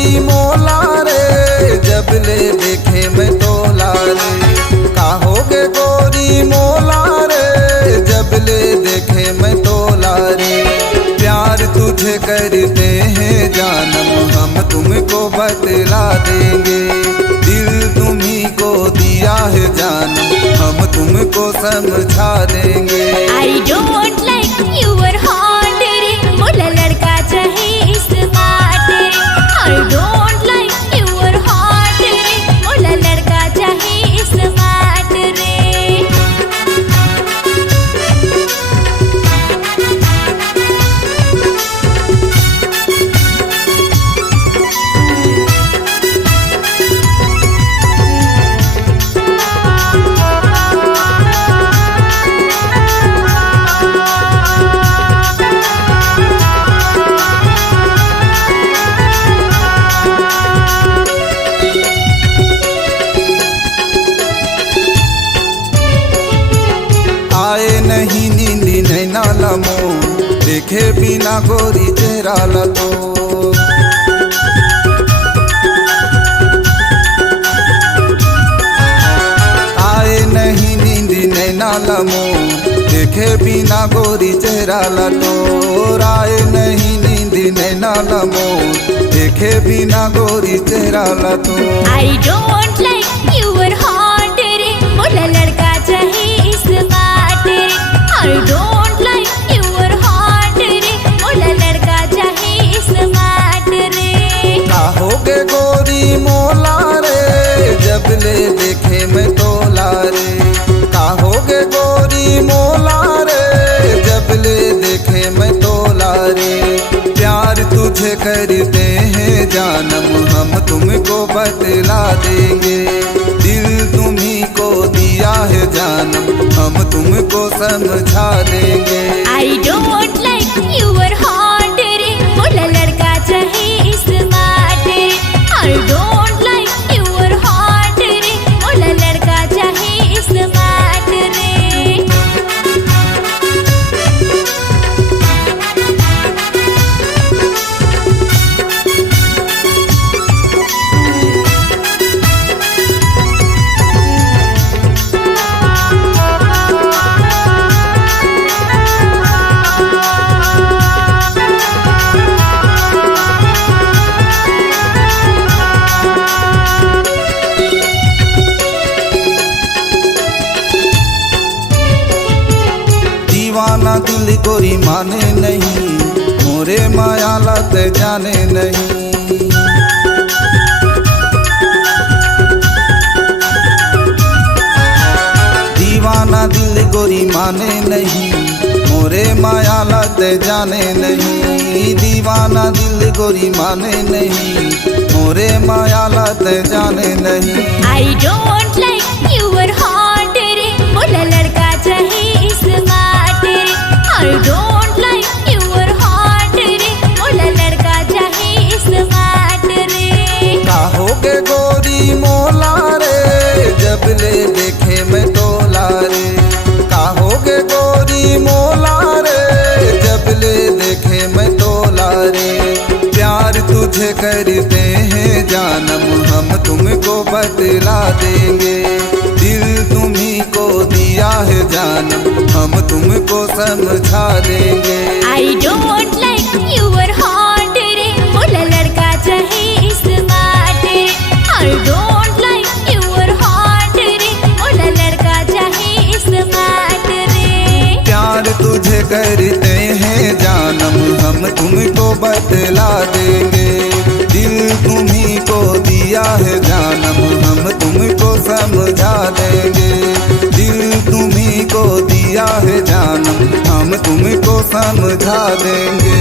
गोरी मोला रे, जब ले देखे मैं तोला रे। कहोगे गोरी मोला रे, जब ले देखे मैं तोला रे। प्यार तुझे करते हैं जानम, हम तुमको बतला देंगे। दिल तुम्ही को दिया है जानम, हम तुमको समझा देंगे। I don't like your heart रे, मोला लड़का चाहे स्मार्ट रे। I don't like your heart रे, मोला लड़का चाहे स्मार्ट रे। आए नहीं नींद नैना लमो, देखे बिना गोरी चेहरा लतो। आए नहीं नींद नैना लमो, देखे बिना गोरी चेहरा लतो। आए नहीं नींद नैना लमो, देखे बिना गोरी चेहरा लतो। I don't like your heart रे, मोला लड़का चाहे स्मार्ट रे। I don't like your heart रे, मोला लड़का चाहे स्मार्ट रे। कहोगे गोरी मोला रे, जब ले देखे मैं तोला रे। कहोगे गोरी मोला रे, जब ले देखे मैं तोला रे। प्यार तुझे करते हैं जानम, हम तुमको बतला देंगे। दिल तुम्ही को दिया है जानम, हम तुमको समझा देंगे। I don't like your heart रे, मोला लड़का चाहे स्मार्ट रे। I don't like your heart रे, मोला लड़का चाहे स्मार्ट रे। दीवाना दिल गोरी माने नहीं, मोरे माया लत जाने नहीं। दीवाना दिल गोरी माने नहीं, मोरे माया लत जाने नहीं। दीवाना दिल गोरी माने नहीं, मोरे माया लत जाने नहीं। I don't like your heart रे, मोला लड़का चाहे स्मार्ट रे। I don't like your heart रे, मोला लड़का चाहे स्मार्ट रे। कहोगे गोरी मोला रे, जब ले देखे मैं तोला रे। कहोगे गोरी मोला रे, जब ले देखे मैं तोला रे। प्यार तुझे करते हैं जानम, हम तुमको बतला देंगे। दिल तुम्ही को दिया है जानम, हम तुमको समझा देंगे। I don't like your heart रे, मोला लड़का चाहे स्मार्ट रे। I don't like your heart रे, मोला लड़का चाहे स्मार्ट रे। प्यार तुझे करते हैं जानम, हम तुमको बतला देंगे। दिल तुम्ही को दिया है जानम, हम तुमको समझा देंगे। दिल तुम्ही को दिया है जानम, हम तुमको समझा देंगे।